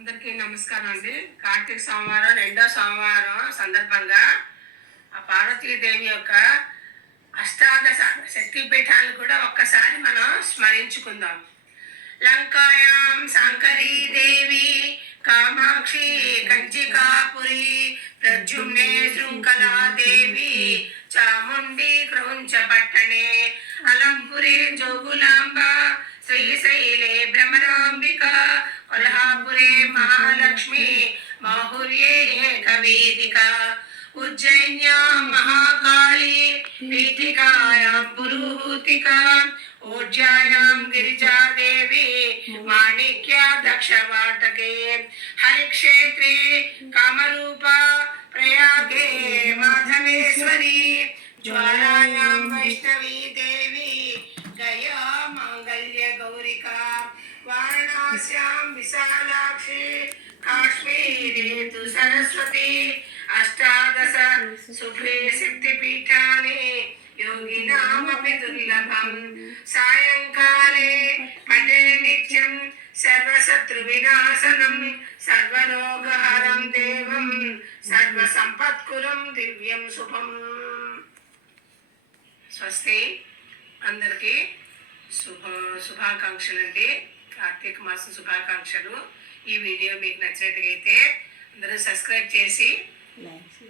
అందరికీ నమస్కారం అండి. కార్తీక సోమవారం రెండో సోమవారం సందర్భంగా ఆ పార్వతీదేవి యొక్క అష్టాదశ శక్తి పీఠాలు కూడా ఒక్కసారి మనం స్మరించుకుందాం. లంకాయాం శంకరీ దేవి కామాక్షి కంచికాపురి ప్రద్యుమ్నే శృంఖలా దేవి చాముండి క్రౌంచ పట్టణే అలంపురి జోగులాంబ శ్రీశైలే భ్రమరాంబిక కొల్హాపురే మహాలక్ష్మి బాహుర్యే ఏకవేదిక ఉజ్జయిన్యాం మహాకాళీ పీఠికాయాం పురుహూతికా ఓజ్జాయాం గిరిజాదేవి మాణిక్య దక్షవాటకే హరిక్షేత్రే కామరూప ప్రయాగే మాధవేశ్వరి జ్వాలాయాం వైష్ణవీ దేవి గయా మాంగళ్య గౌరికా వారణాస్యాం విశాలాక్షి కాశ్మీరే తు సరస్వతి అష్టాదశ శుభే శక్తిపీఠాని యోగినామపి దుర్లభం సాయంకాలే పఠే నిత్యం సర్వశత్రు వినాశనం సర్వరోగహరం దేవం సర్వసంపత్కురం దివ్యం శుభం. స్వస్తి. అందరికీ శుభాకాంక్షలు అండి. కార్తీక మాసం శుభాకాంక్షలు. ఈ వీడియో మీకు నచ్చినట్లయితే అందరూ సబ్స్క్రైబ్ చేసి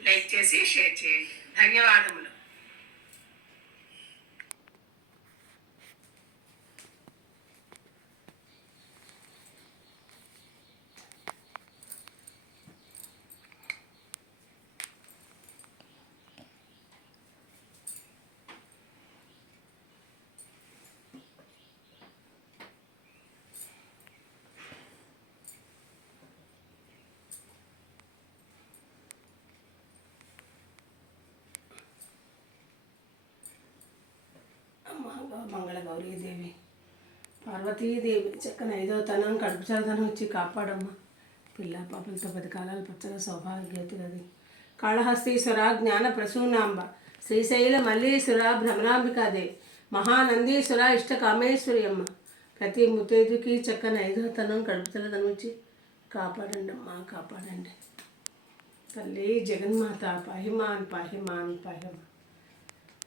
లైక్ చేసి షేర్ చేయండి. ధన్యవాదములు. మంగళ గౌరీదేవి పార్వతీదేవి చక్కని 5వ తనం కడుపు చదనం ఇచ్చి కాపాడమ్మా. పిల్ల పాపలతో 10 కాలాలు పచ్చగా సౌభాగ్యతది. కాళహస్తీశ్వర జ్ఞాన ప్రసూనాంబ శ్రీశైల మల్లీశ్వర భ్రమరాంబికాదేవి మహానందీశ్వర ఇష్టకామేశ్వరి అమ్మ. ప్రతి ముత్తైదుకి చక్కని 5వ తనం కడుపు చదనం ఇచ్చి కాపాడండి అమ్మా, కాపాడండి తల్లి జగన్మాత. పాహిమాన్ పాహిమాన్ పాహిమాన్.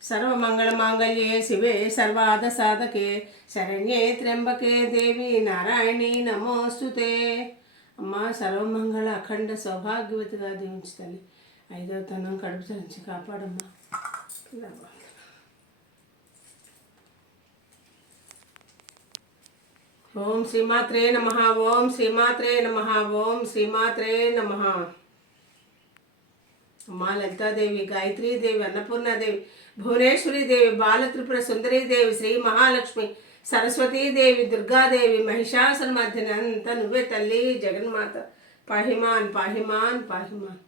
సర్వమంగళమాంగళ్యే శివే సర్వాద సాధకే శరణ్యే త్ర్యంబకే దేవి నారాయణి నమోస్తుతే. అమ్మ సర్వమంగళ అఖండ సౌభాగ్యవతిగా దీవించు తల్లి. 5వ తనం కడుపు చరించి కాపాడమ్మా. ఓం శ్రీమాత్రే నమః. ఓం శ్రీమాత్రే నమః. ఓం శ్రీమాత్రే నమః. అమ్మా లలితాదేవి, గాయత్రీదేవి, అన్నపూర్ణాదేవి, భువనేశ్వరీదేవి, బాలత్రిపుర సుందరీదేవి, శ్రీ మహాలక్ష్మి, సరస్వతీదేవి, దుర్గాదేవి, మహిషాసుర మధ్యన అంతా నువ్వే తల్లి జగన్మాత. పాహిమాన్ పాహిమాన్ పాహిమాన్.